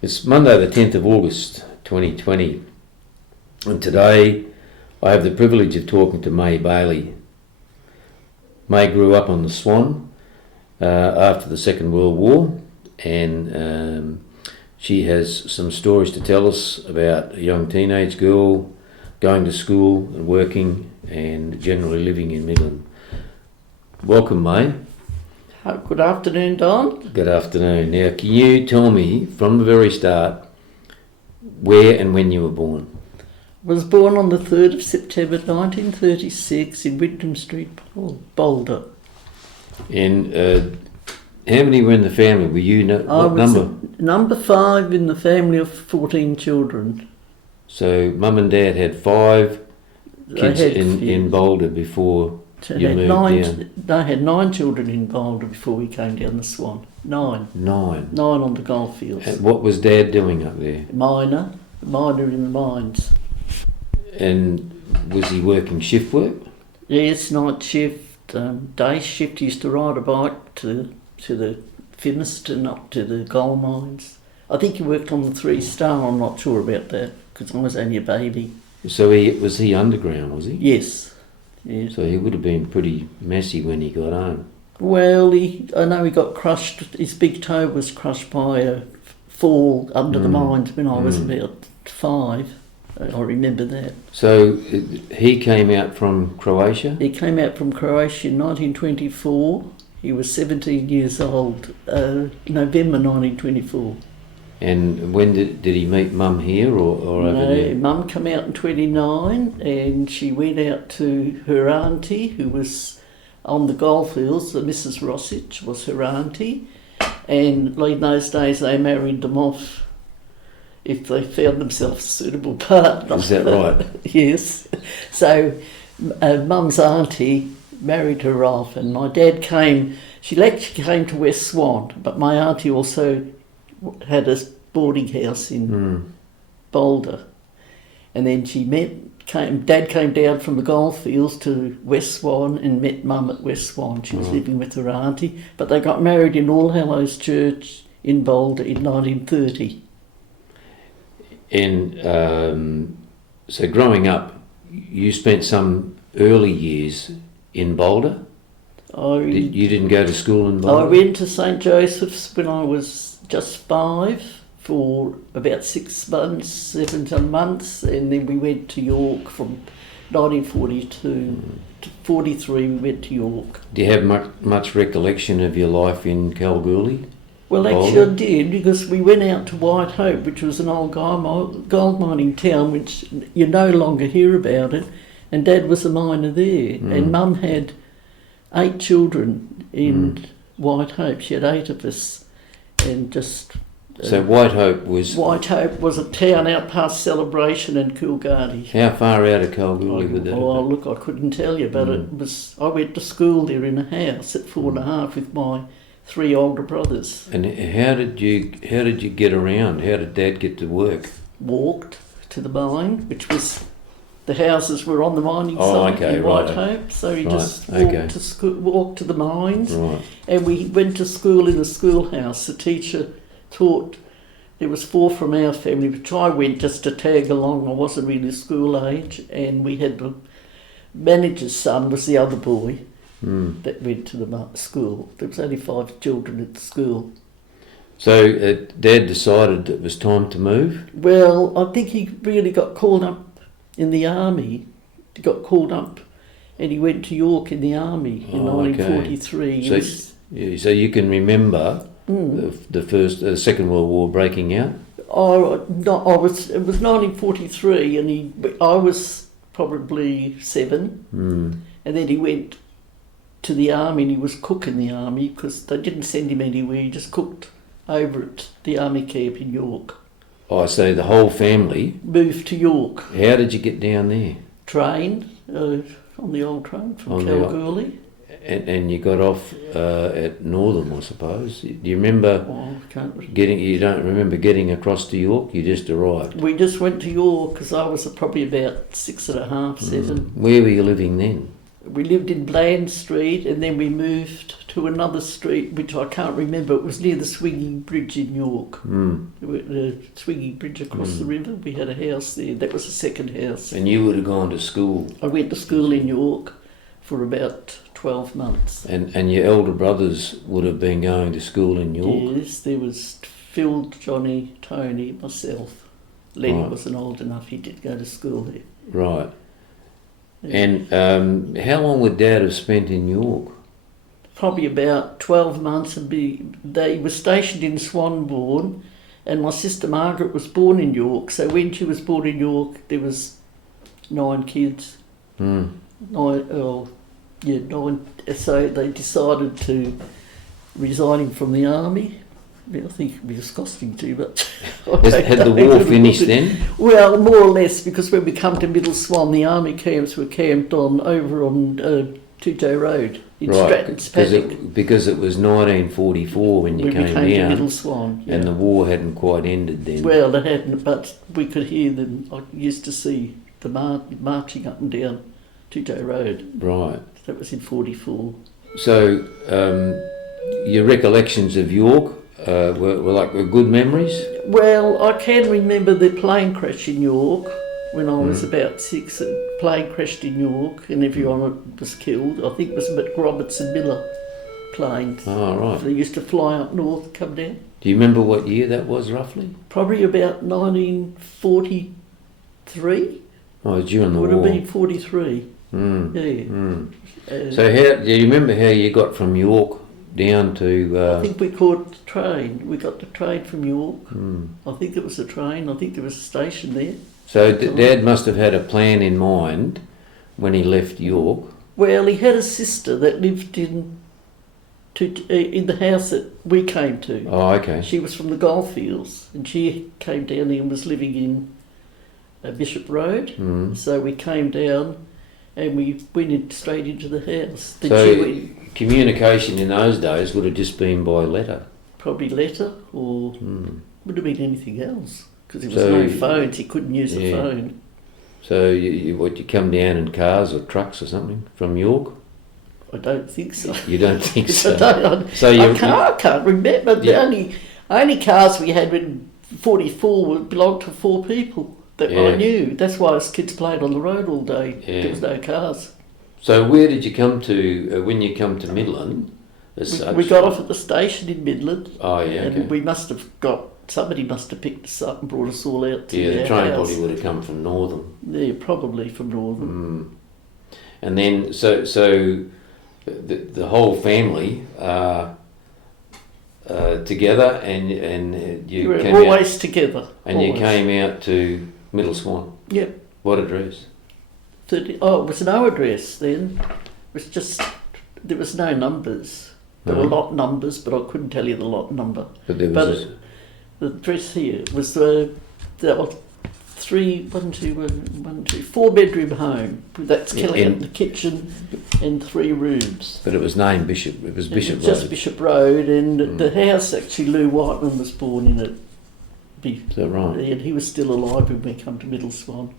It's Monday the 10th of August 2020, and today I have the privilege of talking to May Bailey. May grew up on the Swan after the Second World War, and she has some stories to tell us about a young teenage girl going to school and working and generally living in Midland. Welcome, May. Good afternoon, Don. Good afternoon. Now, can you tell me from the very start where and when you were born? I was born on the 3rd of September 1936 in Whitlam Street, Boulder. And how many were in the family? Were you what number? Number 5 in the family of 14 children. So Mum and Dad had 5 kids in Boulder before you moved down? They had 9 children in Boulder before we came down the Swan. 9. 9 on the goldfields. And what was Dad doing up there? Miner in the mines. And was he working shift work? Yes, night shift, day shift. He used to ride a bike to the Finiston up to the gold mines. I think he worked on the 3 Star, I'm not sure about that, because I was only a baby. So was he underground, was he? Yes. Yeah. So he would have been pretty messy when he got home. Well, I know he got crushed. His big toe was crushed by a fall under the mines when I was about 5. I remember that. So he came out from Croatia? He came out from Croatia in 1924. He was 17 years old, November 1924. And when did he meet Mum here or over there? No, Mum came out in 29 and she went out to her auntie who was on the goldfields. Mrs. Rossich was her auntie, and in those days they married them off if they found themselves a suitable partner. Is that right? Yes. So Mum's auntie married her off, and my dad came to West Swan, but my auntie also had a boarding house in Boulder, and then Dad came down from the goldfields to West Swan and met Mum at West Swan. She was living with her auntie, but they got married in All Hallows Church in Boulder in 1930. And so growing up, you spent some early years in Boulder? You didn't go to school in Boulder? I went to St. Joseph's when I was just 5 for about 6 months, 7 months, and then we went to York from 1942 to 43. We went to York. Do you have much recollection of your life in Calgary? Well, actually I did, because we went out to White Hope, which was an old gold mining town, which you no longer hear about it, and Dad was a miner there, and Mum had 8 children in White Hope. She had 8 of us, and just... So White Hope was a town out past Celebration and Calgary. How far out of Calgary would that? Oh, look, I couldn't tell you, but it was. I went to school there in a house at 4.5 with my 3 older brothers. And how did you get around? How did Dad get to work? Walked to the mine, which was... The houses were on the mining site in White Hope, so he just walked to the mines. Right. And we went to school in a schoolhouse. The teacher taught, there was 4 from our family, which I went just to tag along. I wasn't really school age, and we had the manager's son was the other boy that went to the school. There was only 5 children at the school. So Dad decided it was time to move? Well, I think he really got called up in the army. He got called up and he went to York in the army in 1943. So you can remember the Second World War breaking out? It was 1943 and I was probably 7 and then he went to the army and he was cook in the army because they didn't send him anywhere, he just cooked over at the army camp in York. Oh, so the whole family moved to York. How did you get down there? Train, on the old train from Calgary. And you got off at Northern, I suppose. Do you remember you don't remember getting across to York? You just arrived? We just went to York because I was probably about 6.5, 7. Where were you living then? we lived in Bland Street, and then we moved to another street, which I can't remember. It was near the Swinging Bridge in York. The Swinging Bridge across the river. We had a house there. That was the second house. And you would have gone to school? I went to school in York for about 12 months. And your elder brothers would have been going to school in York? Yes, there was Phil, Johnny, Tony, myself. Lenny Right. wasn't old enough. He did go to school there. Right. Yeah. And how long would Dad have spent in York? Probably about 12 months. They were stationed in Swan, and my sister Margaret was born in York. So when she was born in York, there was 9 kids. Mm. 9. So they decided to resign him from the army. I think it was costing too much. Had the war finished then? Well, more or less, because when we come to Middle Swan, the army camps were camped over on Tuto Road in Stratton's Paddock. Because it was 1944 when you came to down, Middle Swan, yeah. and the war hadn't quite ended then. Well, it hadn't, but we could hear them. I used to see the marching up and down Tuto Road. Right. That was in 44. So your recollections of York were good memories? Well, I can remember the plane crash in York when I was about 6. A plane crashed in York and everyone was killed. I think it was McRoberts and Miller planes. Oh, right. They used to fly up north, come down. Do you remember what year that was roughly? Probably about 1943. Oh, during the Would war. have been 43. Mm. Yeah. Mm. So do you remember how you got from York down to... I think we caught the train. We got the train from York. I think it was a train. I think there was a station there. So Dad must have had a plan in mind when he left York. Well, he had a sister that lived in the house that we came to. Oh, okay. She was from the Goldfields, and she came down there and was living in Bishop Road. So we came down and we went straight into the house. Then So communication in those days would have just been by letter? Probably letter, or would have been anything else, because there was no phones. He couldn't use a phone. So you come down in cars or trucks or something from York? I don't think so. You don't think so? I can't remember. The only cars we had in 44 belonged to 4 people that I knew. That's why us kids played on the road all day. Yeah. There was no cars. So where did you come to when you come to Midland? We got off at the station in Midland. Oh, yeah, and okay. we must have somebody must have picked us up and brought us all out to the our train house. probably would have come from Northern. Yeah, probably from Northern. And then, so the whole family together, and you We came were always out, together. and you came out to Middle Swan. Yep. What address? It was no address then. It was just, there was no numbers. There were lot numbers, but I couldn't tell you the lot number. But there was the address here was the 4-bedroom home. That's killing the kitchen and 3 rooms. But it was named Bishop. It was Bishop Road. Just Bishop Road, and the house actually Lou Whiteman was born in it. Is that right? And he was still alive when we come to Middle Swan.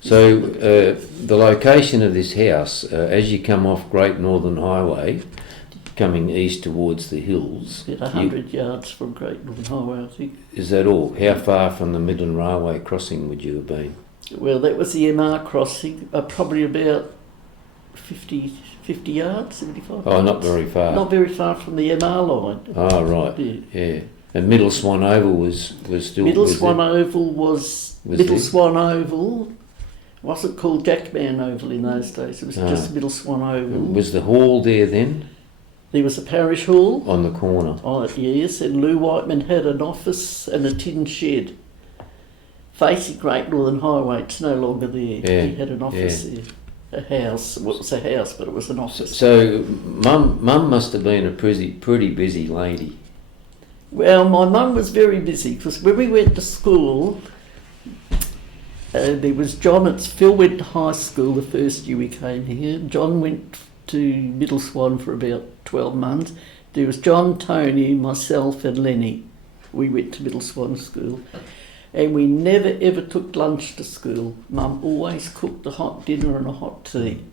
So the location of this house, as you come off Great Northern Highway, coming east towards the hills... About 100 yards from Great Northern Highway, I think. Is that all? How far from the Midland Railway crossing would you have been? Well, that was the MR crossing, probably about 50 yards, 75 yards. Oh, not very far. Not very far from the MR line. Oh, right, yeah. And Middle Swan Oval was still... Middle Swan Oval was Middle there? Swan Oval. It wasn't called Jackman Oval in those days. It was just Middle Swan Oval. Was the hall there then? There was a parish hall. On the corner? Oh, yes, and Lou Whiteman had an office and a tin shed facing Great Northern Highway. It's no longer there. Yeah, He had an office there. A house. Well, it was a house, but it was an office. So Mum must have been a pretty busy lady. Well, my mum was very busy, because when we went to school, there was Phil went to high school the first year we came here. John went to Middle Swan for about 12 months. There was John, Tony, myself and Lenny. We went to Middle Swan School. And we never ever took lunch to school. Mum always cooked a hot dinner and a hot tea.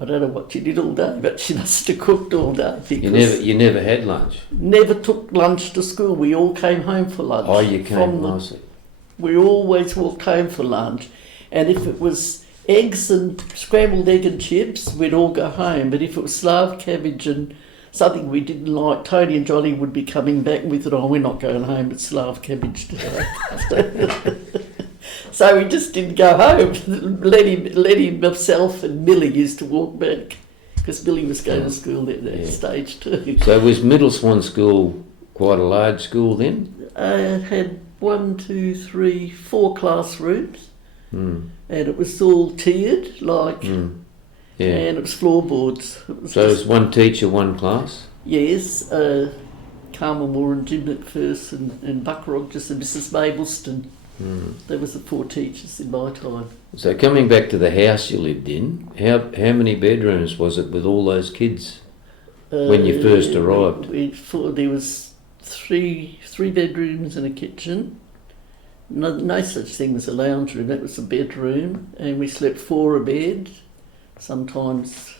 I don't know what she did all day, but she must have cooked all day. You never had lunch? Never took lunch to school. We all came home for lunch. Oh, you came nicely. We always walked home for lunch, and if it was eggs and scrambled egg and chips, we'd all go home. But if it was Slav cabbage and something we didn't like, Tony and Johnny would be coming back with it. Oh, we're not going home, it's Slav cabbage today. So we just didn't go home. Let him himself and Millie used to walk back, because Millie was going to school at that stage too. So was Middle Swan School quite a large school then? It had 4 classrooms, and it was all tiered, yeah. And it was floorboards. So it was one teacher, one class? Yes, Carmen Moore and Jim McPherson and Buck Rogers and Mrs Mableston. There was the 4 teachers in my time. So coming back to the house you lived in, how many bedrooms was it with all those kids when you first arrived? There was three bedrooms and a kitchen. No such thing as a lounge room. That was a bedroom, and we slept 4 a bed, sometimes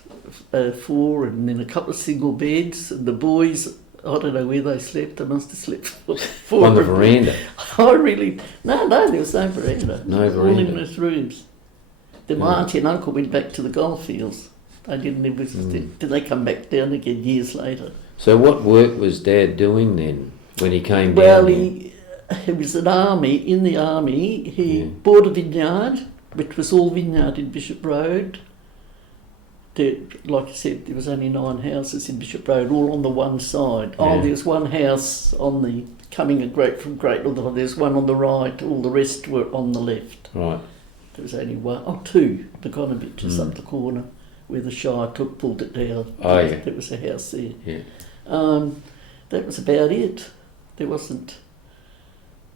4, and then a couple of single beds. And the boys, I don't know where they slept. They must have slept 4 on the veranda. No, there was no veranda. No veranda. All in those rooms. Then my auntie and uncle went back to the golf fields. They didn't live with Did they come back down again years later? So what work was Dad doing then when he came down? Well, he was in the army. He bought a vineyard, which was all vineyard in Bishop Road. Like I said, there was only 9 houses in Bishop Road, all on the one side. Oh, there's one house on the coming from Great Northern. There's one on the right. All the rest were on the left. Right. There was only 2. The Gonovich just up the corner, where the Shire pulled it down. Oh, yeah. There was a house there. Yeah. That was about it. There wasn't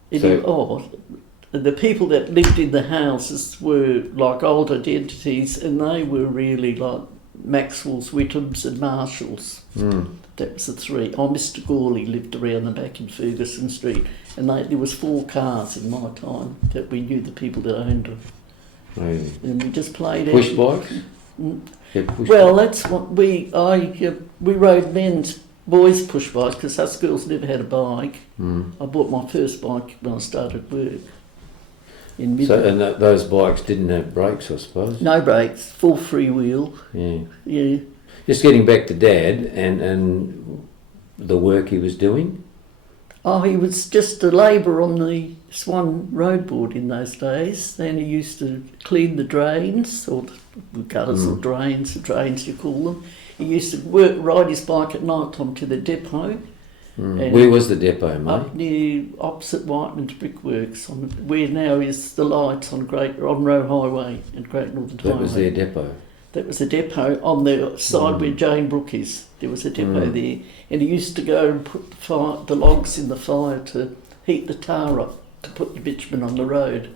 the people that lived in the houses were like old identities, and they were really like Maxwell's, Whittams and Marshalls. That was the 3. Oh, Mr Gawley lived around the back in Ferguson Street, and there was 4 cars in my time that we knew the people that owned them. Oh, yeah. And we just played out. Push bikes? Well, that's what we rode boys' push bikes, because us girls never had a bike. I bought my first bike when I started work in Midland. So, and those bikes didn't have brakes, I suppose? No brakes, full freewheel. Yeah. Just getting back to Dad and the work he was doing? Oh, he was just a labourer on the Swan road board in those days. Then he used to clean the drains, or the gutters or drains you call them. He used to ride his bike at night time to the depot. Where was the depot, mate? Up near opposite Whiteman's Brickworks, where now is the lights on Roe Highway and Great Northern Highway. That was their depot? That was a depot on the side where Jane Brook is. There was a depot there. And he used to go and put the logs in the fire to heat the tar up, to put the bitumen on the road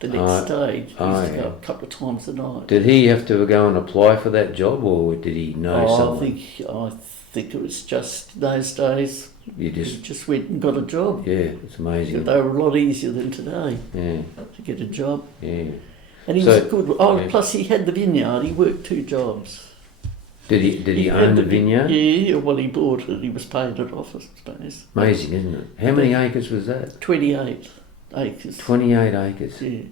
the next day. He used to go a couple of times a night. Did he have to go and apply for that job, or did he know someone? I think it was just those days. You just went and got a job. Yeah, it's amazing. They were a lot easier than today. Yeah. To get a job. Yeah. And he was good. Plus he had the vineyard. He worked 2 jobs. Did he own the vineyard? Yeah, well, he bought it. He was paying it off, I suppose. Amazing, isn't it? How many acres was that? 28 acres. 28 acres? Yeah.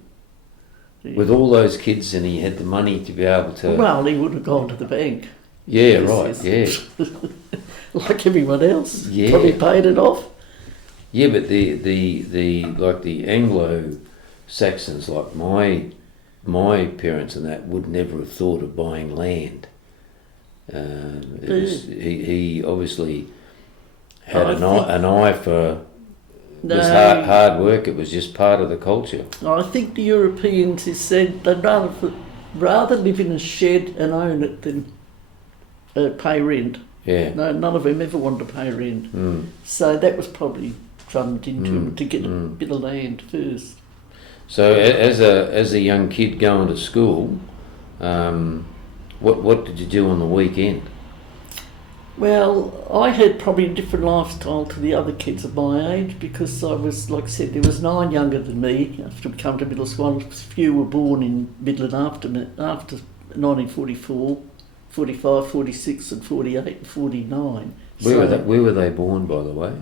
With all those kids, and he had the money to be able to... Well, he would have gone to the bank. Yeah, right, yeah. Like everyone else. Yeah. Probably paid it off. Yeah, but the Anglo-Saxons, like my parents and that, would never have thought of buying land. He obviously had an eye for hard work. It was just part of the culture. I think the Europeans have said they'd rather live in a shed and own it than pay rent. Yeah. No, none of them ever wanted to pay rent. So that was probably drummed into him to get a bit of land first. So as a young kid going to school, what did you do on the weekend? Well, I had probably a different lifestyle to the other kids of my age, because I was, like I said, there was 9 younger than me after we come to Middle Swan. A few were born in Midland after 1944. 45, 46 and 48 and 49. Where were they born, by the way?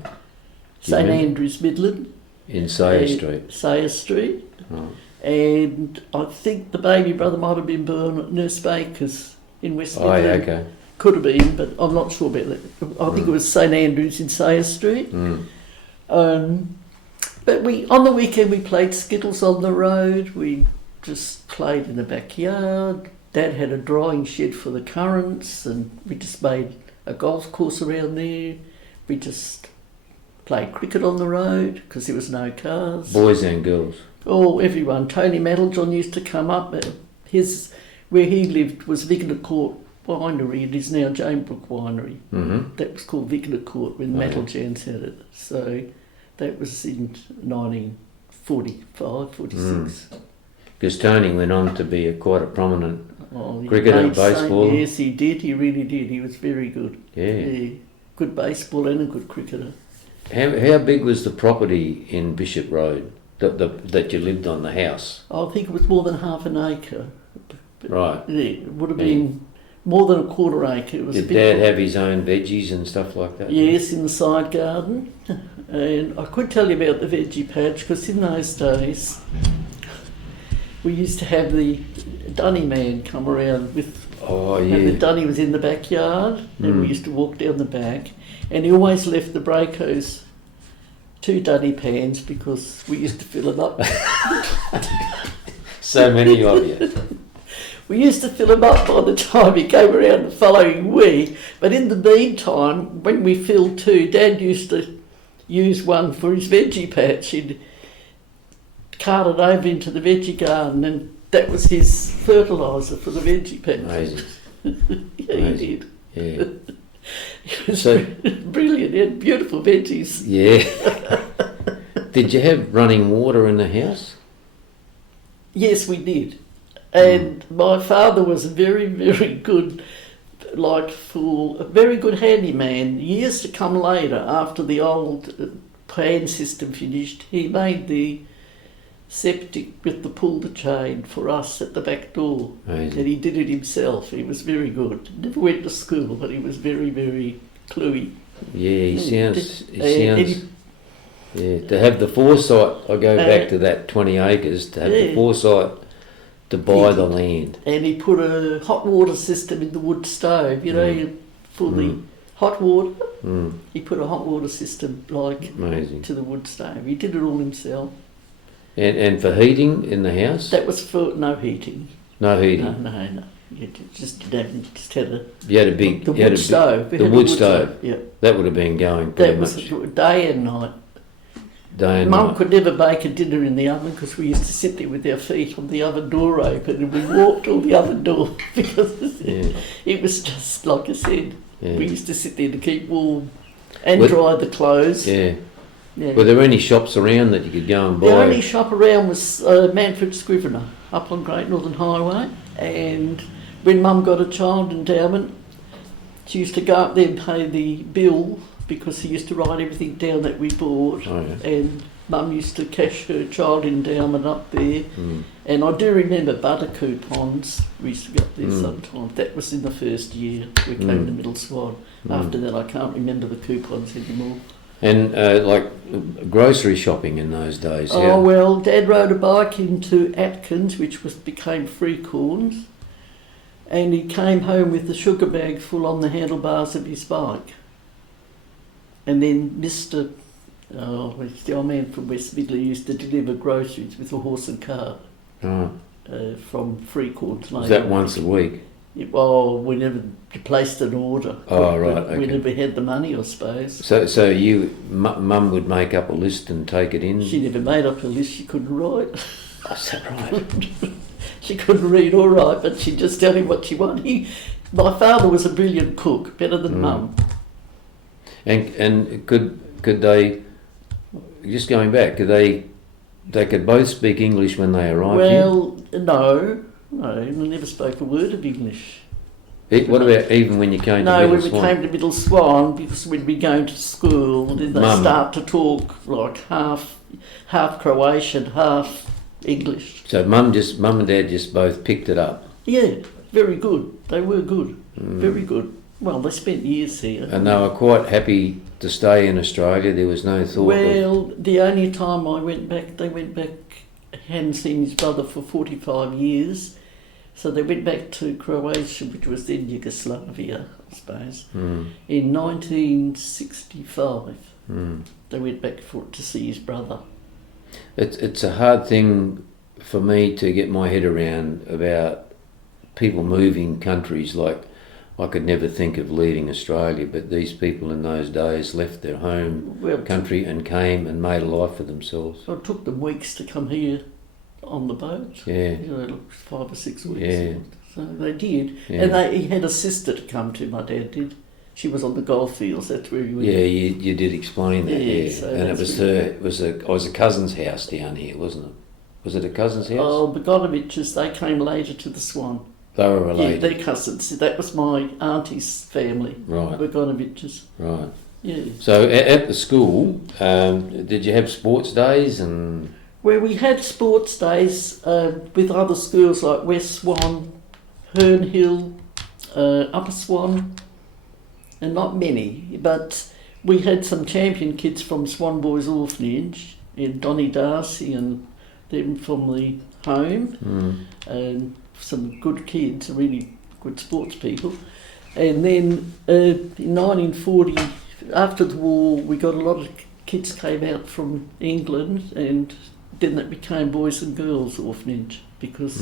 St Andrews, Midland. In Sayre Street. Sayre Street. Right. And I think the baby brother might have been born at Nurse Baker's in West Midland. Oh, yeah, okay. Could have been, but I'm not sure about that. I think it was St Andrews in Sayre Street. But on the weekend we played skittles on the road. We just played in the backyard. Dad had a drying shed for the currants, and we just made a golf course around there. We just played cricket on the road because there was no cars. Boys and girls? Oh, everyone. Tony Mattlejohn used to come up. Where he lived was Vigna Court Winery. It is now Janebrook Winery. Mm-hmm. That was called Vigna Court when Mattlejohns had it. So that was in 1945, 46. Because Tony went on to be quite a prominent cricketer, baseballer. Yes, he did. He really did. He was very good. Yeah. Good baseballer and a good cricketer. How big was the property in Bishop Road that you lived on, the house? I think it was more than half an acre. Right. Yeah, it would have been more than a quarter acre. It was Did Dad have his own veggies and stuff like that? Yes, in the side garden. And I could tell you about the veggie patch because in those days we used to have the dunny man come around with... Oh, yeah. And the dunny was in the backyard and we used to walk down the back, and he always left the Brajkovich 2 dunny pans because we used to fill them up. So many of you. We used to fill them up by the time he came around the following week. But in the meantime, when we filled 2, Dad used to use one for his veggie patch. He'd cart it over into the veggie garden, and that was his fertiliser for the veggie patch. Amazing. Yeah, Amazing. he did. Yeah. It was So- brilliant. He had beautiful veggies. Yeah. Did you have running water in the house? Yes, we did. And my father was very, very good, a very good handyman. Years to come later, after the old pan system finished, he made the septic with the pull-the chain for us at the back door. Amazing. And he did it himself. He was very good. Never went to school, but he was very, very cluey. Yeah, he sounds. And Yeah, to have the foresight. I go back to that 20 acres. To have the foresight to buy the land. And he put a hot water system in the wood stove. You know, for the hot water. He put a hot water system Amazing. to the wood stove. He did it all himself. And for heating in the house? That was for no heating. No heating. No. You just had You had a big... the wood stove. The wood stove. Yeah. That would have been going pretty That was much day and night. day and Mum night. could never bake a dinner in the oven because we used to sit there with our feet on the oven door open and we walked all the oven door because it was just, like I said, we used to sit there to keep warm and dry the clothes. Yeah. Yeah. Were there any shops around that you could go and buy? The only shop around was Manfred Scrivener up on Great Northern Highway, and when Mum got a child endowment, she used to go up there and pay the bill because he used to write everything down that we bought, and Mum used to cash her child endowment up there. And I do remember butter coupons. We used to go up there sometimes. That was in the first year we came to Middle Swan. After that I can't remember the coupons anymore. And grocery shopping in those days. Oh well, Dad rode a bike into Atkins, which became Freecorns, and he came home with the sugar bag full on the handlebars of his bike. And then Mr. The old man from West Midland used to deliver groceries with a horse and cart from Freecorns. Was that once a week? Whenever you placed an order. Oh, right, okay. Whenever we had the money, I suppose. So Mum would make up a list and take it in? She never made up a list, she couldn't write. Oh, is that right? She couldn't read or write, but she'd just tell him what she wanted. My father was a brilliant cook, better than Mum. And could they, just going back, they could both speak English when they arrived here? Well, no, they never spoke a word of English. What about even when you came to Middle when Swan? we came to Middle Swan, because we'd be going to school, then they start to talk like half Croatian, half English. So Mum and Dad just both picked it up? Yeah, very good. They were good. Very good. Well, they spent years here. And they were quite happy to stay in Australia. There was no thought. Well, the only time I went back, they went back. Hadn't seen his brother for 45 years, so they went back to Croatia, which was then Yugoslavia, I suppose. In 1965. They went back to see his brother. It's a hard thing for me to get my head around about people moving countries. Like, I could never think of leaving Australia, but these people in those days left their home country and came and made a life for themselves. Well, it took them weeks to come here on the boat. Yeah. 5 or 6 weeks. Yeah. So they did. Yeah. And he had a sister to come to, my dad did. She was on the golf fields, that's where he went. Yeah, you did explain that, yeah. So and it was it was a cousin's house down here, wasn't it? Was it a cousin's house? Oh, Brajkoviches, they came later to the Swan. They were related? Yeah, they're cousins. That was my auntie's family. Right. Brajkoviches. Right. Yeah. So at the school, did you have sports days and... Where we had sports days with other schools like West Swan, Herne Hill, Upper Swan, and not many, but we had some champion kids from Swan Boys Orphanage, and Donny Darcy and them from the home, and some good kids, really good sports people. And then in 1940, after the war, we got a lot of kids came out from England, and then it became Boys and Girls Orphanage, because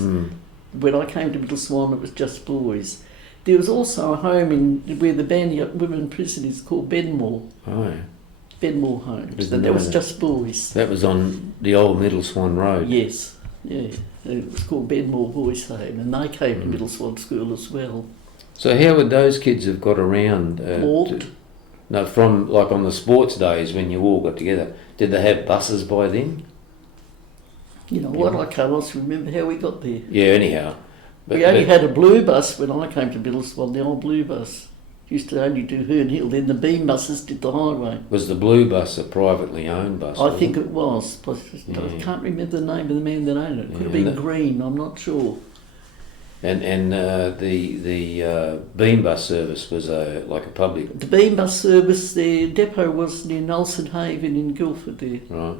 when I came to Middle Swan, it was just boys. There was also a home where the Banyap women prison is called Benmore. Oh, yeah. Benmore Homes, and that was just boys. That was on the old Middle Swan Road? Yes, yeah. It was called Benmore Boys Home, and they came to Middle Swan School as well. So how would those kids have got around? Walked. No, from like on the sports days when you all got together, did they have buses by then? You know what, I can't also remember how we got there. Yeah, anyhow. We only had a blue bus when I came to Middle Swan, the old blue bus. Used to only do Herne Hill, then the beam buses did the highway. Was the blue bus a privately owned bus? I think it was, but I can't remember the name of the man that owned it. It could have been Green, I'm not sure. And the beam bus service was like a public... The beam bus service, their depot was near Nelson Haven in Guildford there. Right.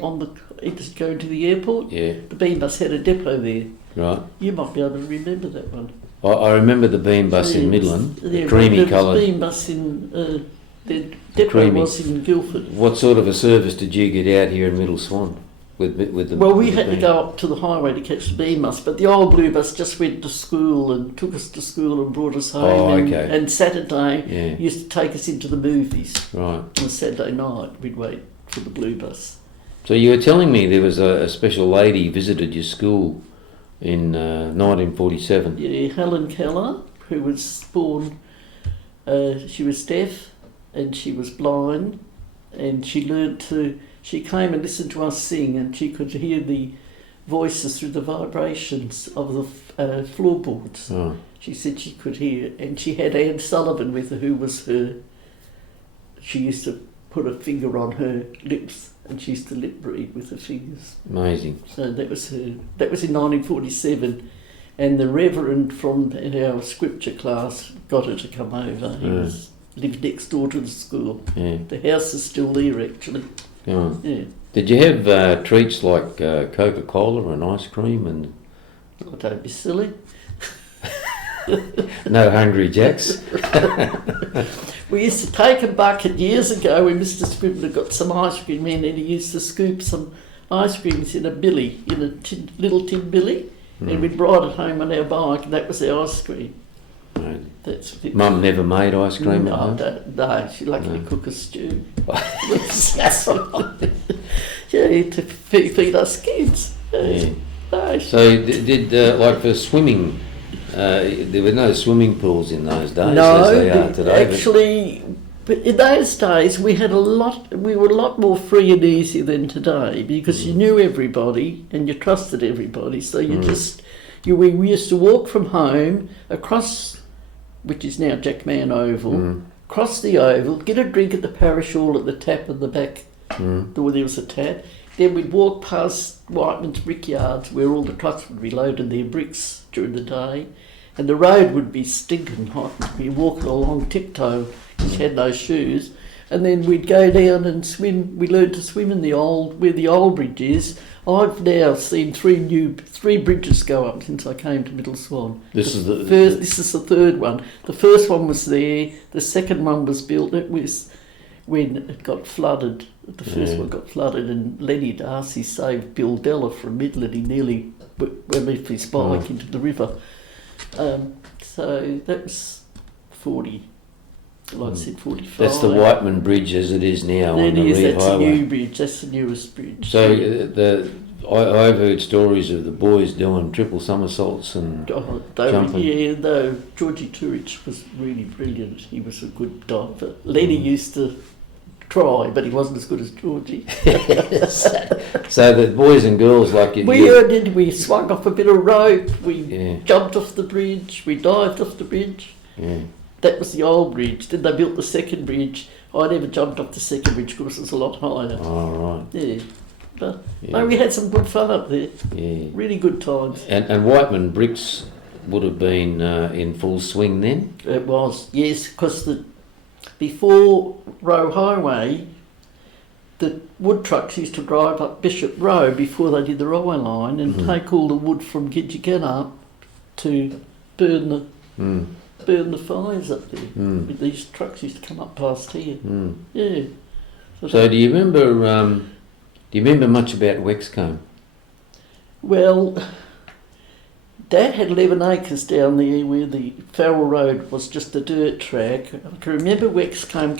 On the just going to the airport. Yeah. The beam bus had a depot there. Right. You might be able to remember that one. I remember the beam bus in Midland, the creamy coloured... The beam bus in... the depot was in Guildford. What sort of a service did you get out here in Middle Swan? With the, well, we had to go up to the highway to catch the beam bus, but the old blue bus just went to school and took us to school and brought us home. Oh, okay. And Saturday used to take us into the movies. Right. On Saturday night, we'd wait for the blue bus. So you were telling me there was a special lady visited your school in 1947. Yeah, Helen Keller, who was born, she was deaf and she was blind, and she came and listened to us sing, and she could hear the voices through the vibrations of the floorboards. Oh. She said she could hear, and she had Anne Sullivan with her, who was her... She used to put a finger on her lips, and she used to lip read with her fingers. Amazing. So that was her. That was in 1947, and the reverend from our scripture class got her to come over. He lived next door to the school. Yeah. The house is still there, actually. Oh. Yeah. Did you have treats like Coca-Cola and ice cream and... Oh, don't be silly. No Hungry Jacks? We used to take a bucket years ago when Mr. Scribner got some ice cream in, and he used to scoop some ice creams in a billy, in a little tin billy, and we'd ride it home on our bike, and that was our ice cream. Right. That's it. Mum never made ice cream at home? No, she luckily cooked a stew. Yeah, to feed us kids. Yeah. No, So did like for swimming, there were no swimming pools in those days no, as they are today. Actually, but in those days we were a lot more free and easy than today, because you knew everybody and you trusted everybody. So you we used to walk from home across, which is now Jackman Oval, cross the oval, get a drink at the parish hall at the tap in the back, where there was a tap. Then we'd walk past Whiteman's brickyards, where all the trucks would be loading their bricks during the day, and the road would be stinking hot. We'd be walking along tiptoe because you had no shoes. And then we'd go down and swim. We learned to swim in where the old bridge is. I've now seen three bridges go up since I came to Middle Swan. This is the third one. The first one was there. The second one was built. It was when it got flooded. The first one got flooded, and Lenny Darcy saved Bill Della from Midland. He nearly went off his bike into the river. So that was 40. Like I said, 45. That's the Whiteman Bridge as it is now on the Reed That's Highway. a new bridge. That's the newest bridge. So I've heard stories of the boys doing triple somersaults and jumping. Yeah, no, Georgie Turich was really brilliant. He was a good diver. Lenny used to try, but he wasn't as good as Georgie. So the boys and girls like you. We swung off a bit of rope. We jumped off the bridge. We dived off the bridge. Yeah. That was the old bridge. Then they built the second bridge. I never jumped off the second bridge because it was a lot higher. Oh, right. Yeah. But no, we had some good fun up there. Yeah. Really good times. And Whiteman Bricks would have been in full swing then? It was, yes, because before Roe Highway, the wood trucks used to drive up Bishop Road before they did the railway line and take all the wood from Gidgegana up to burn the fires up there. These trucks used to come up past here. Yeah. So do you remember much about Wexcombe? Well, Dad had 11 acres down there where the Farrell Road was just a dirt track. I can remember Wexcombe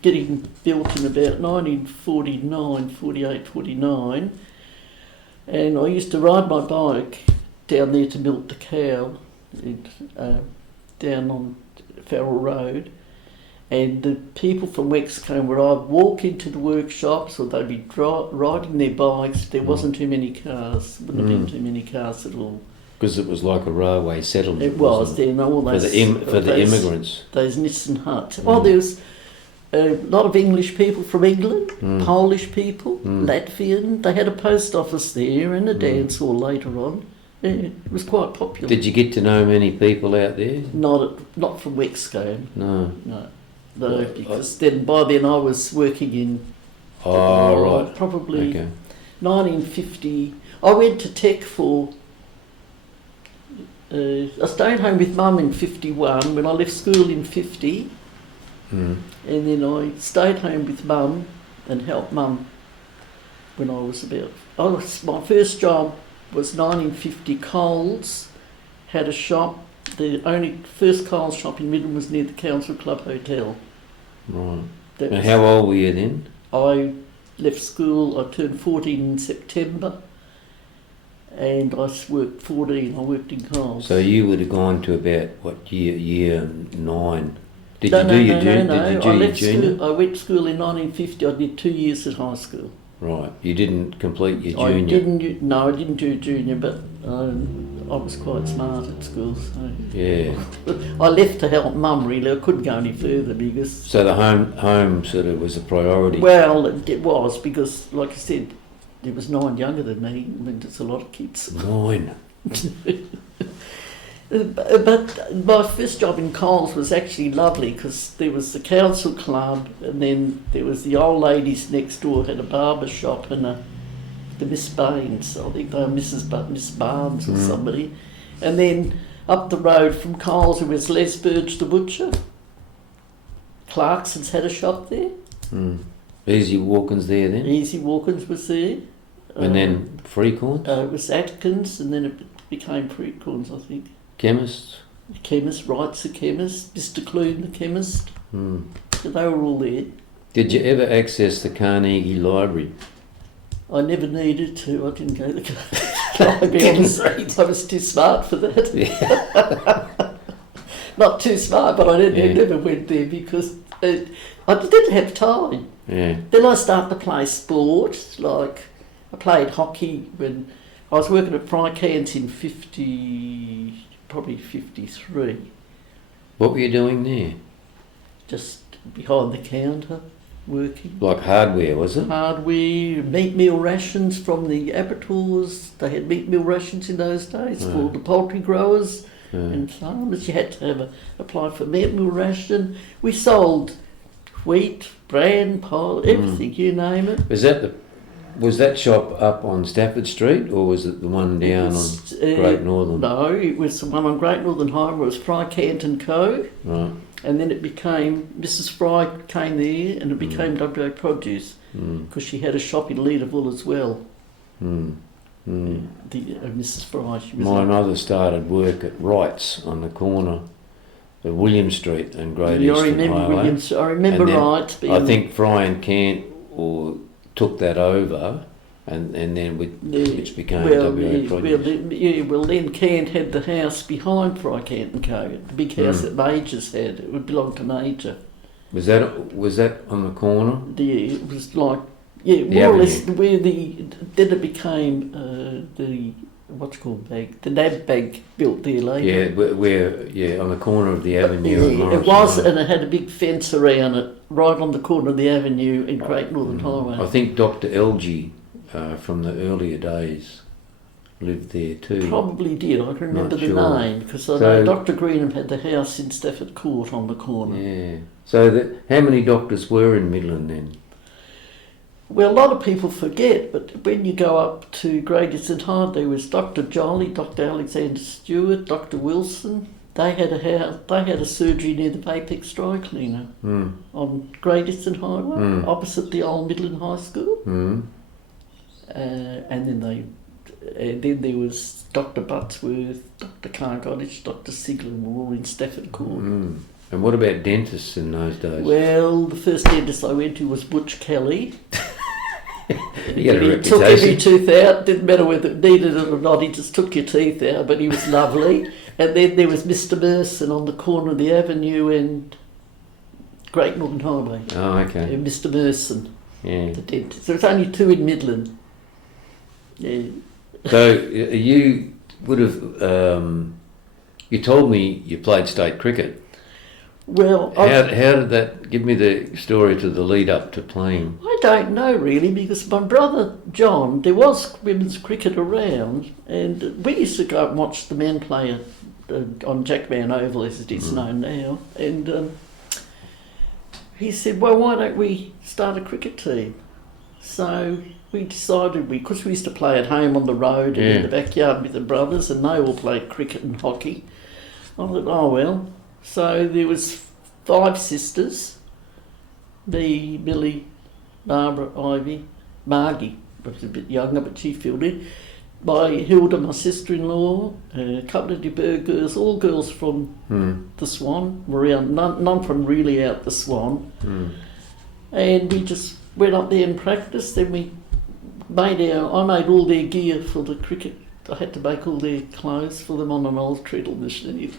getting built in about 1949, 48, 49. And I used to ride my bike down there to milk the cow down on Farrell Road. And the people from Wexcombe would either walk into the workshops or they'd be riding their bikes. There wasn't too many cars, wouldn't have been too many cars at all. Because it was like a railway settlement. It was, then all those... For the immigrants. Those Nissen huts. Oh, there was a lot of English people from England, Polish people, Latvian. They had a post office there and a dance hall later on. Yeah, it was quite popular. Did you get to know many people out there? Not from Wexcombe. No. No, because by then I was working in... right. Probably 1950. I went to Tech for... I stayed home with Mum in 51 when I left school in 50. And then I stayed home with Mum and helped Mum when I was my first job was 1950. Coles had a shop. The only first Coles shop in Midland was near the Council Club Hotel. Right. And how old were you then? I left school, I turned 14 in September. And I worked 14, I worked in Coles. So you would have gone to about, year 9? Did No, you do your I went to school in 1950, I did 2 years at high school. Right, you didn't complete your junior? I didn't do junior, but I was quite smart at school. So. Yeah. I left to help Mum really, I couldn't go any further because... So the home sort of was a priority? Well, it was because, like I said, there was 9 younger than me. I mean, there's a lot of kids. 9? But my first job in Coles was actually lovely because there was the council club and then there was the old ladies next door had a barber shop and the Miss Baines, I think they were Miss Barnes or somebody. And then up the road from Coles there was Les Burge the butcher. Clarkson's had a shop there. Easy Walkins there then? Easy Walkins was there. And then Freecorns? It was Atkins and then it became Freecorns, I think. Chemists? The chemist, Wright's the chemist, Mr. Clune the chemist. So they were all there. Did you ever access the Carnegie Library? I never needed to. I didn't go to the library. I was too smart for that. Yeah. Not too smart, but I never went there because I didn't have time. Yeah. Then I started to play sport. Like I played hockey when I was working at Fry Cans in 53. What were you doing there? Just behind the counter, working. Like hardware, was it? Hardware, meat meal rations from the abattoirs. They had meat meal rations in those days for the poultry growers. and farmers. You had to apply for meal ration. We sold wheat, bran, everything, you name it. Was that shop up on Stafford Street, or was it the one down on Great Northern? No, it was the one on Great Northern Highway. It was Fry Cant and Co. Right. And then it became, Mrs. Fry came there, and it became WA Produce, because she had a shop in Leederville as well. Mrs. Fry. My mother started work at Wright's on the corner of William Street and Great Eastern Highway. I remember Wright's. I think Fry and Cant took that over, and then which became WA Produce. Well, then Cant had the house behind Fry Cant and Co. The big house that Major's had. It would belong to Major. Was that on the corner? Yeah, it was like more or less where then it became the what's called bag, the NAB bag built there later. Yeah, on the corner of the avenue. It was, and it had a big fence around it, right on the corner of the avenue in Great Northern Highway. I think Dr. Elgie from the earlier days lived there too. Probably did. I can remember the name because I know Dr. Greenham had the house in Stafford Court on the corner. Yeah. So how many doctors were in Midland then? Well, a lot of people forget, but when you go up to Great Eastern High, there was Dr. Jolly, Dr. Alexander Stewart, Dr. Wilson. They had a surgery near the Apex Dry Cleaner on Great Eastern Highway, opposite the old Midland High School. And then there was Dr. Buttsworth, Dr. Carnegie, Dr. Sigler, were all in Stafford Court. And what about dentists in those days? Well, the first dentist I went to was Butch Kelly. He had a reputation. Took every tooth out, didn't matter whether it needed it or not, he just took your teeth out, but he was lovely. And then there was Mr. Merson on the corner of the avenue and Great Northern Highway. Oh, okay. And Mr. Merson, the dentist. There was only two in Midland. Yeah. So you would have, you told me you played state cricket. Well, how did that, give me the story to the lead up to playing? I don't know really, because my brother John, there was women's cricket around, and we used to go and watch the men play on Jackman Oval, as it is known now, and he said, well, why don't we start a cricket team? So we decided, because we used to play at home on the road and in the backyard with the brothers, and they all played cricket and hockey. I thought, oh well. So there was 5 sisters, me, Millie, Barbara, Ivy, Margie, was a bit younger but she filled in, my Hilda, my sister-in-law, a couple of DeBurg girls, all girls from the Swan, were around, none from really out the Swan. And we just went up there and practiced, then we I made all their gear for the cricket. I had to make all their clothes for them on an old treadle machine.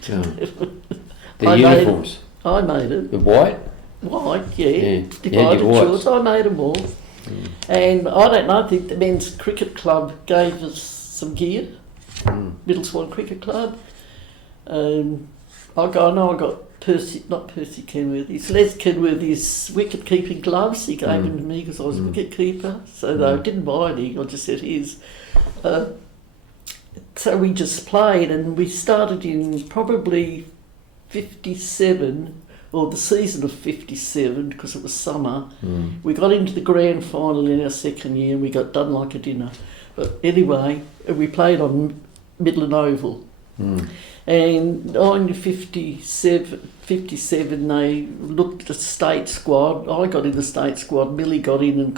The uniforms? I made it. The white? White, yeah. Divided shorts. I made them all. And I don't know, I think the men's cricket club gave us some gear. Middle Swan Cricket Club. I got Percy Kenworthy's, Les Kenworthy's wicket keeping gloves. He gave them to me because I was a wicket keeper. So I didn't buy any, I just said his. So we just played, and we started in probably 57, or the season of 57, because it was summer. We got into the grand final in our second year, and we got done like a dinner. But anyway, we played on Midland Oval. And in 57 they looked at the state squad. I got in the state squad, Millie got in, and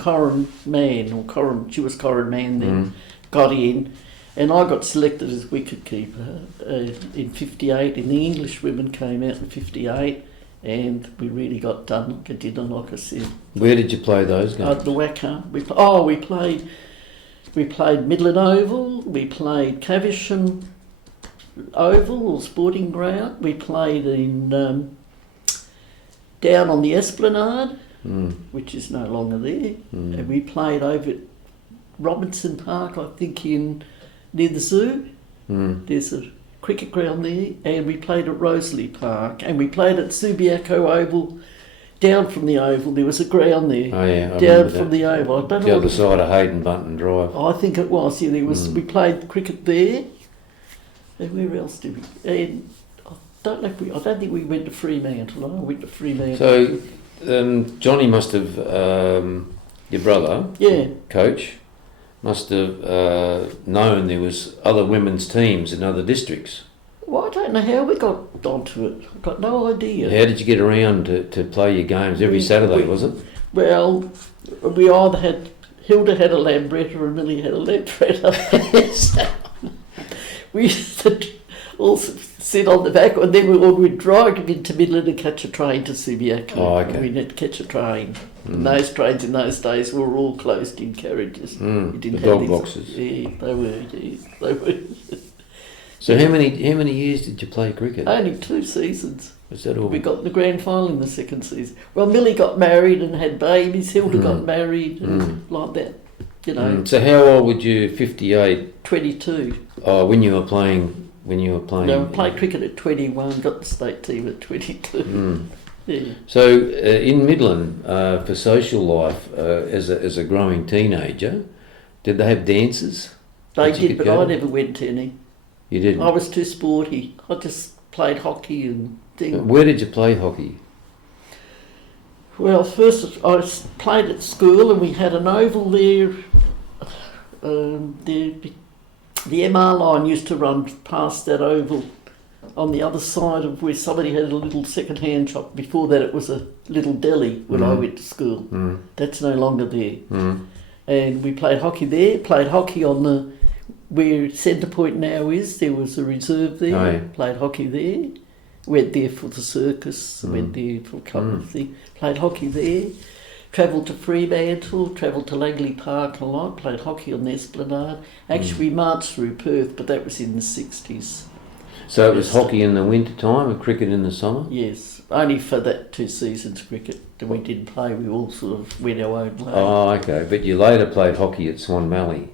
she was Corin Mann then, got in. And I got selected as wicketkeeper in 58, and the English women came out in 58, and we really got done like a dinner, like I said. Where did you play those games? At the Wacker. We played Midland Oval, we played Caversham Oval or Sporting Ground, we played in down on the Esplanade, which is no longer there, and we played over at Robinson Park, I think near the zoo. There's a cricket ground there, and we played at Rosalie Park, and we played at Subiaco Oval. Down from the Oval, there was a ground there. Oh yeah, down from the Oval. I don't know the other side of Hayden Bunton Drive. I think it was. Yeah, there was. We played cricket there, And where else did we? And I don't know if I don't think we went to Fremantle. I went to Fremantle. So Johnny must have, your brother, Yeah. coach, must have known there was other women's teams in other districts. Well, I don't know how we got onto it. I've got no idea. How did you get around to play your games every Saturday, was it? Well, we either had... Hilda had a Lambretta and Millie had a Lambretta. We used to all sit on the back, and then we'd drive into Midland and catch a train to Subiaco. Oh, okay. We'd have to catch a train. And those trains in those days were all closed-in carriages. You The dog boxes. Yeah, they were. So how many years did you play cricket? Only 2 seasons. Was that all? We got the grand final in the second season. Well, Millie got married and had babies. Hilda got married and like that, you know. So how old would you? 58. 22. Oh, when you were playing. No, I played cricket at 21. Got the state team at 22. Yeah. So in Midland, for social life, as a growing teenager, did they have dances? They that you did, could but go I to? never went to any. You didn't. I was too sporty. I just played hockey and things. Where did you play hockey? Well, first I played at school, and we had an oval there. The MR line used to run past that oval on the other side of where somebody had a little second-hand shop. Before that it was a little deli when I went to school. That's no longer there. And we played hockey there, played hockey on where Centre Point now is. There was a reserve there. Oh, yeah. Played hockey there. Went there for the circus, went there for a couple of things. Played hockey there. Travelled to Fremantle, travelled to Langley Park a lot, played hockey on the Esplanade. Actually, we marched through Perth, but that was in the 60s. So it was hockey in the winter time and cricket in the summer? Yes, only for that 2 seasons cricket. Then we didn't play, we all sort of went our own way. Oh, okay. But you later played hockey at Swan Valley?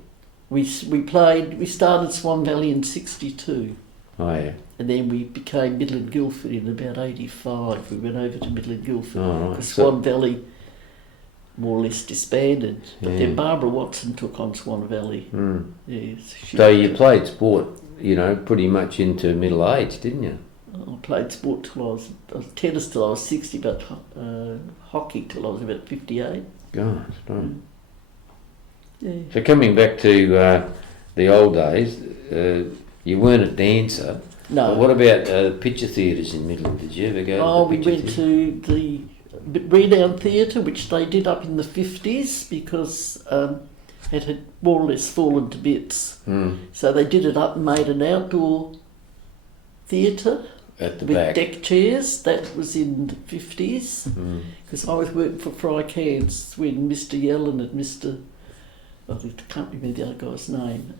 We started Swan Valley in 62. Oh, yeah. And then we became Midland Guildford in about 85. We went over to Midland Guildford. Oh, right. Because Swan Valley more or less disbanded. But then Barbara Watson took on Swan Valley. Yes, So you played sport, pretty much into middle age, didn't you? I played sport till I was tennis till I was 60, but hockey till I was about 58. God, right. Yeah. So coming back to the old days, you weren't a dancer. No. But what about picture theatres in Midland? Did you ever go to the We picture went theatre? to the Renown Theatre, which they did up in the 50s because it had more or less fallen to bits. So they did it up and made an outdoor theatre At the with back. deck chairs. That was in the 50s because I was working for Fry Cans when Mr. Yellen and Mr. I can't remember the other guy's name,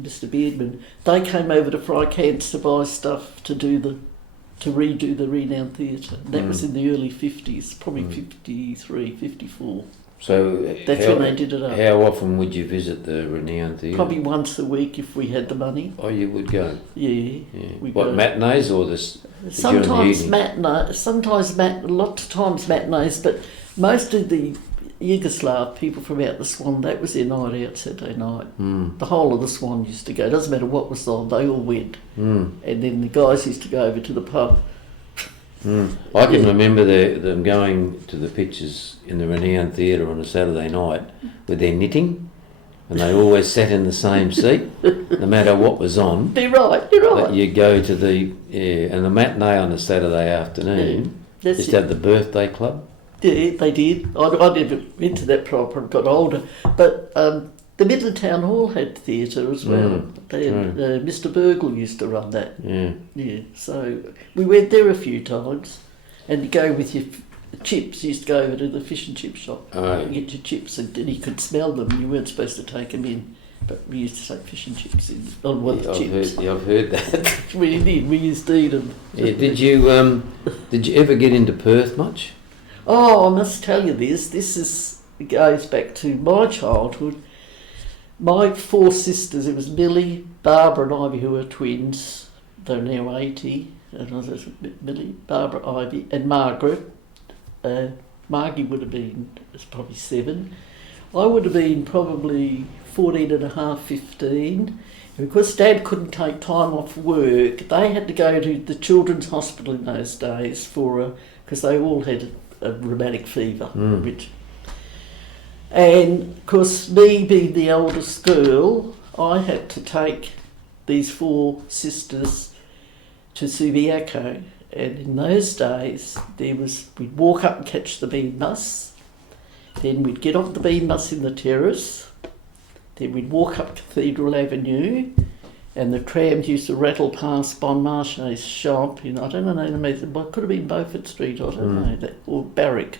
Mr. Beardman, they came over to Fry Cans to buy stuff to redo the Renown Theatre. That was in the early 50s, probably 53, 54. So That's when they did it up. How often would you visit the Renown Theatre? Probably once a week if we had the money. Oh, you would go? Yeah. What, go. matinees or this? Sometimes matinees, lots of times matinees, but most of the Yugoslav people from out the Swan, that was their night out Saturday night. The whole of the Swan used to go. Doesn't matter what was on, they all went. And then the guys used to go over to the pub. I can remember them going to the pictures in the Renown Theatre on a Saturday night with their knitting, and they always sat in the same seat, no matter what was on. They're right. But you go to and the matinee on a Saturday afternoon, That's to have the birthday club. Yeah, they did. I never went to that proper and got older. But the Midland Town Hall had theatre as well. Mr. Burgle used to run that. Yeah. So we went there a few times, and you go with your chips. You used to go over to the fish and chip shop and get your chips, and then you could smell them. You weren't supposed to take them in, but we used to take fish and chips in on one of the chips. I've heard that. We did. We used to eat them. Yeah. Did you ever get into Perth much? Oh, I must tell you this. This goes back to my childhood. My 4 sisters, it was Millie, Barbara and Ivy, who were twins. They're now 80. And I was Millie, Barbara, Ivy, and Margaret. Margie would have been probably 7. I would have been probably 14 and a half, 15. And because Dad couldn't take time off work, they had to go to the children's hospital in those days because they all had a rheumatic fever. And of course, me being the eldest girl, I had to take these 4 sisters to Subiaco. And in those days, we'd walk up and catch the bean bus, then we'd get off the bean bus in the terrace, then we'd walk up Cathedral Avenue, and the trams used to rattle past Bon Marche's shop in, I don't know, it could have been Beaufort Street, I don't know, or Barrack,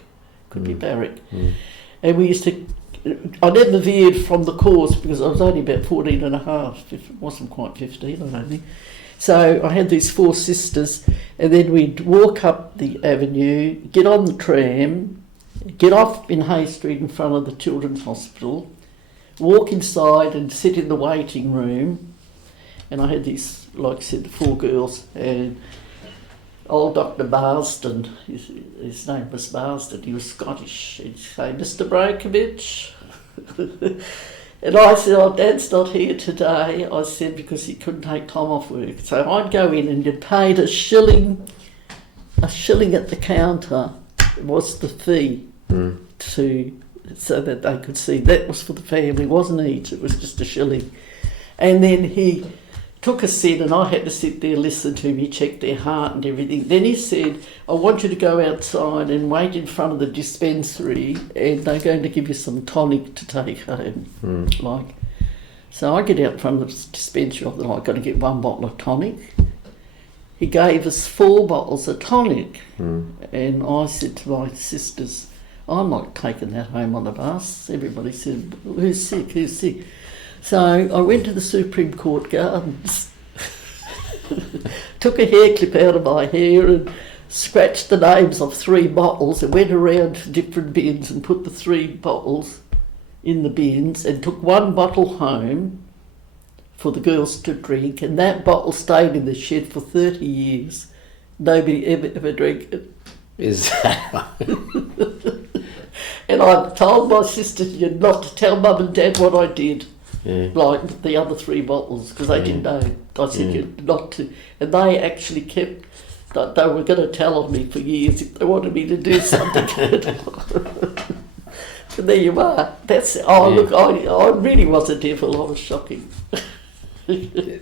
could be Barrack. And we used to, I never veered from the course because I was only about 14 and a half, it wasn't quite 15, I don't think. So I had these 4 sisters, and then we'd walk up the avenue, get on the tram, get off in Hay Street in front of the Children's Hospital, walk inside and sit in the waiting room. And I had these, like I said, the 4 girls, and old Dr. Marsden, his name was Marsden, he was Scottish. He'd say, "Mr. Brajkovich." And I said, "Oh, Dad's not here today." I said, because he couldn't take time off work. So I'd go in and you paid a shilling at the counter was the fee so that they could see. That was for the family, it wasn't each, it was just a shilling. And then he took us in and I had to sit there, listen to him, he checked their heart and everything. Then he said, "I want you to go outside and wait in front of the dispensary and they're going to give you some tonic to take home." So I get out in front of the dispensary, I thought, I've got to get 1 bottle of tonic. He gave us 4 bottles of tonic. And I said to my sisters, "I'm not taking that home on the bus." Everybody said, "Who's sick, who's sick?" So I went to the Supreme Court Gardens, took a hair clip out of my hair and scratched the names of 3 bottles and went around to different bins and put the 3 bottles in the bins and took 1 bottle home for the girls to drink, and that bottle stayed in the shed for 30 years. Nobody ever drank it. Is that And I told my sister not to tell Mum and Dad what I did. Like the other 3 bottles, because they didn't know. I said you not to, and they actually kept. They were going to tell on me for years if they wanted me to do something. And there you are. That's look. I really was a devil. I was shocking. You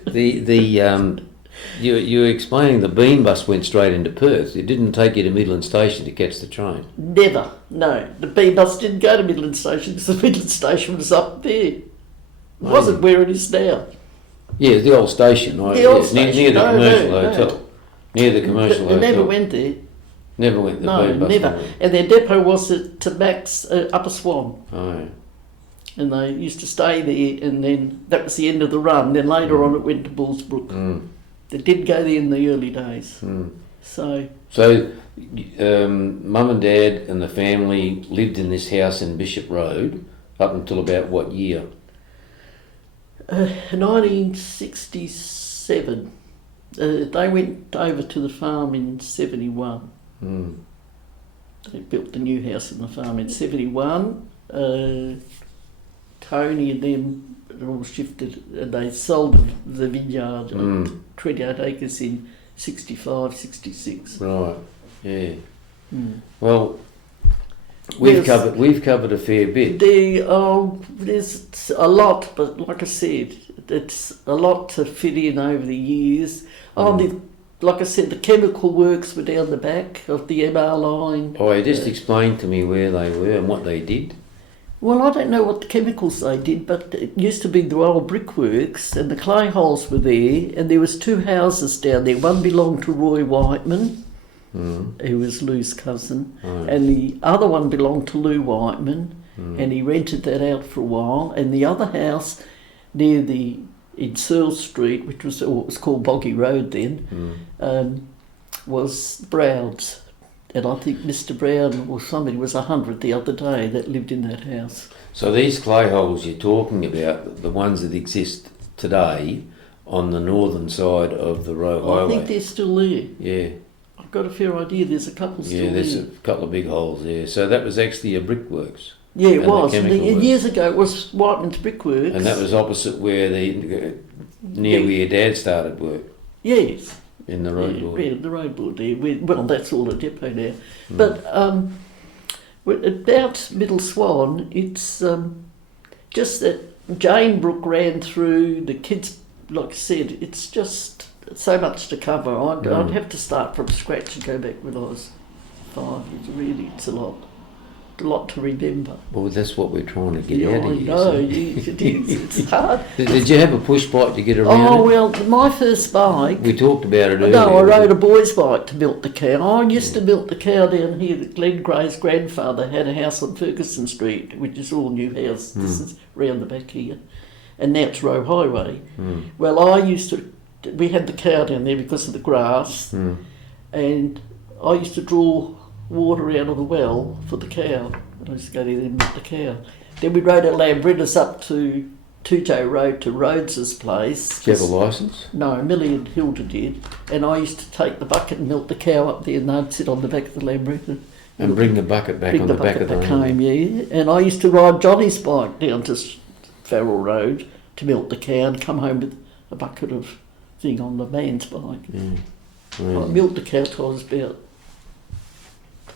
were explaining the bean bus went straight into Perth. It didn't take you to Midland Station to catch the train. Never. No, the bean bus didn't go to Midland Station because the Midland Station was up there. It wasn't where it is now. Yeah, the old station. The old station. Near the commercial hotel. Near the commercial hotel. They never went there. Never went the bean bus. No, never. And their depot was at Max Upper Swan. Oh, yeah. And they used to stay there, and then that was the end of the run. Then later on it went to Bullsbrook. They did go there in the early days. So Mum and Dad and the family lived in this house in Bishop Road up until about what year? 1967. They went over to the farm in 71. They built the new house in the farm in 71. Tony and them all shifted, and they sold the vineyard, 28 acres in 65, 66. Right, yeah. Well, we've covered a fair bit. There's a lot, but like I said, it's a lot to fit in over the years. Like I said, the chemical works were down the back of the MR line. Just explain to me where they were and what they did. Well, I don't know what the chemicals they did, but it used to be the old brickworks, and the clay holes were there, and there was 2 houses down there. One belonged to Roy Whiteman, who was Lou's cousin, and the other one belonged to Lou Whiteman, and he rented that out for a while. And the other house in Searle Street, which was what was called Boggy Road then, was Brown's. And I think Mr. Brown or somebody was 100 the other day that lived in that house. So these clay holes you're talking about, the ones that exist today on the northern side of the highway? I think they're still there. Yeah. I've got a fair idea there's a couple still there. Yeah, there's a couple of big holes there. So that was actually a brickworks? Yeah, it and the was. And chemical works. years ago it was Whiteman's Brickworks. And that was opposite where near where your dad started work, Yes. in the road board. Yeah, the road board there. Well, that's all a depot now. But about Middle Swan, it's just that Jane Brook ran through, the kids, like I said, it's just so much to cover. I'd have to start from scratch and go back when I was 5. It's a lot to remember. Well, that's what we're trying to get out of you. I know, so. it is. It's hard. Did you have a push bike to get around Oh, it? well, my first bike... We talked about it earlier. No, I rode a boy's bike to milk the cow. I used to milk the cow down here. Glenn Gray's grandfather had a house on Ferguson Street, which is all new house. This is round the back here. And now it's Roe Highway. Well, we had the cow down there because of the grass. And I used to draw water out of the well for the cow. And I used to go there and milk the cow. Then we rode our Lambrinus up to Tujo Road to Rhodes's place. Did you have a licence? No, Millie and Hilda did. And I used to take the bucket and milk the cow up there, and they'd sit on the back of the Lambrinus. And bring the bucket back on the back of the home, yeah. And I used to ride Johnny's bike down to Farrell Road to milk the cow and come home with a bucket of thing on the man's bike. I milked the cow till I was about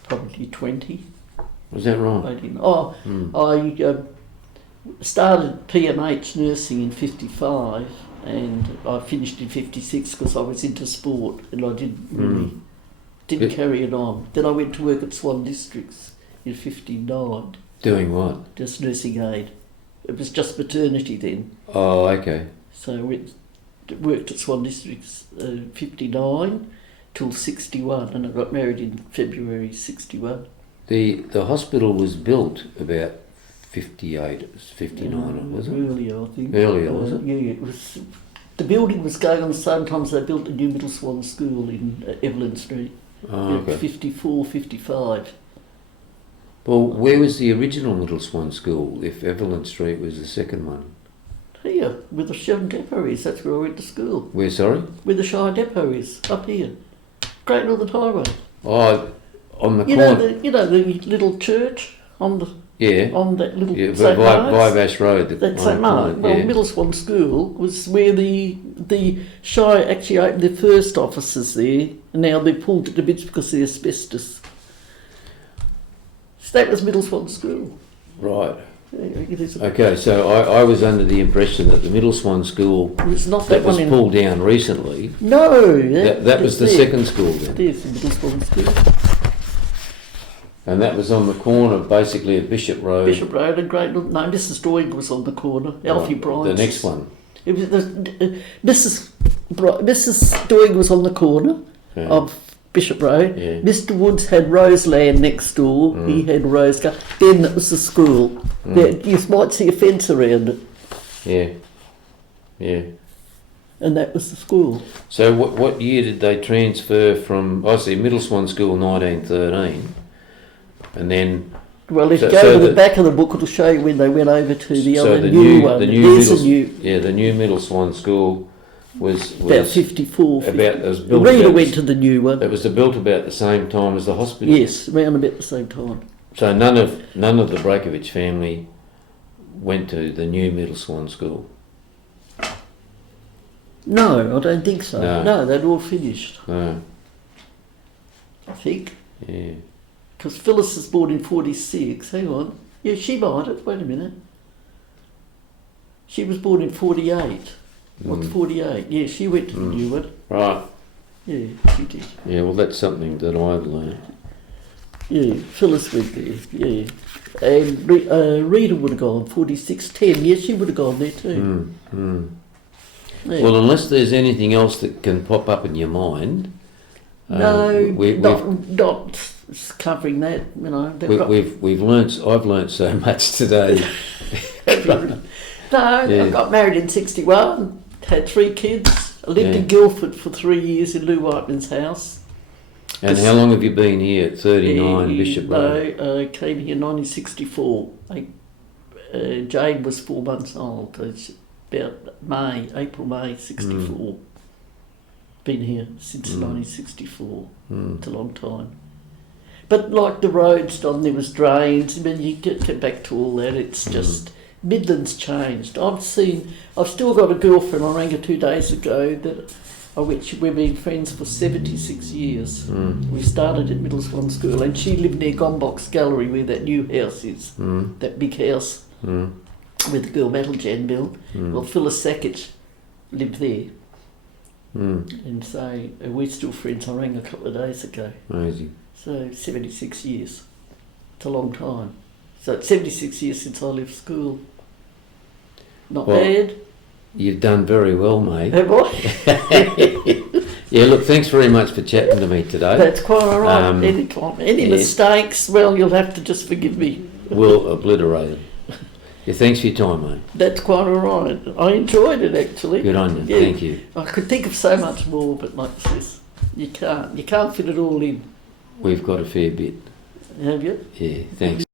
probably 20. Was that right? I started PMH nursing in 55 and I finished in 56 because I was into sport and I didn't carry it on. Then I went to work at Swan Districts in 59. Doing what? Just nursing aid. It was just maternity then. Oh, okay. So I worked at Swan Districts 59 till 61 and I got married in February 61. The hospital was built about 58, 59, was it? Earlier, I think. Earlier, was it? Yeah, it was. The building was going on the same time as they built the new Middle Swan School in Evelyn Street. Oh, okay. 54, 55. Well, where was the original Middle Swan School if Evelyn Street was the second one? Here, where the Shire Depot is. That's where I went to school. Where, sorry? Where the Shire Depot is, up here. Great Northern Highway. Oh, on the You corner. know the little church on the on that little St. Mark's. Vivash Road. That's St. Mark. Well, Middle Swan School was where the Shire actually opened their first offices there, and now they've pulled it to bits because of the asbestos. So that was Middle Swan School. Right. Yeah, Okay, so I was under the impression that the Middle Swan School it was not that that was one pulled down recently. No, That was the second school then. There's the Middle Swan School. And that was on the corner, basically, of Bishop Road. Bishop Road and Great Northern. No, Mrs. Doig was on the corner. Alfie Bryant. The next one. It was Mrs. Doig was on the corner of Bishop Road. Yeah. Mr. Woods had Roseland next door. He had Rose Garden. Then that was the school. There, you might see a fence around it. Yeah. Yeah. And that was the school. So what year did they transfer from, I see, Middle Swan School 1913, and then... Well, if you go to the back of the book, it'll show you when they went over to the other new one. The new Middle Swan School was about 54. Rita went to the new one. It was built about the same time as the hospital. Yes, around about the same time. So none of the Brajkovich family went to the new Middle Swan School. No, I don't think so. No, they'd all finished. No. I think. Yeah. Because Phyllis was born in 46. Hang on. Yeah, she might have. Wait a minute. She was born in 48. What's 48? Yeah, she went to the new one. Right. Yeah, she did. Yeah, well, that's something that I've learned. Yeah, Phyllis went there. Yeah. And Rita would have gone 46, 10. Yes, she would have gone there too. Yeah. Well, unless there's anything else that can pop up in your mind. No, not covering that. You know, we've learnt. I've learnt so much today. I got married in 61. Had 3 kids. I lived in Guildford for 3 years in Lou Whiteman's house. And how long have you been here at 39 Bishop Road? I came here in 1964. Jane was 4 months old. It's about April, May 64. Been here since 1964. It's a long time. But like the roads done, there was drains. I mean, you get back to all that. It's just Midland's changed. I've still got a girlfriend. I rang her 2 days ago we've been friends for 76 years. We started at Middle Swan School, and she lived near Gombox Gallery, where that new house is, that big house where the girl Metal Jan built. Well, Phyllis Sackett lived there. And so we're still friends. I rang her a couple of days ago. Amazing. So 76 years. It's a long time. So it's 76 years since I left school. Not bad. You've done very well, mate. Have I? Yeah, look, thanks very much for chatting to me today. That's quite all right. Anytime. Any mistakes, well, you'll have to just forgive me. We'll obliterate it. Yeah, thanks for your time, mate. That's quite all right. I enjoyed it, actually. Good on you. Yeah. Thank you. I could think of so much more, but like this, you can't fit it all in. We've got a fair bit. Have you? Yeah, thanks.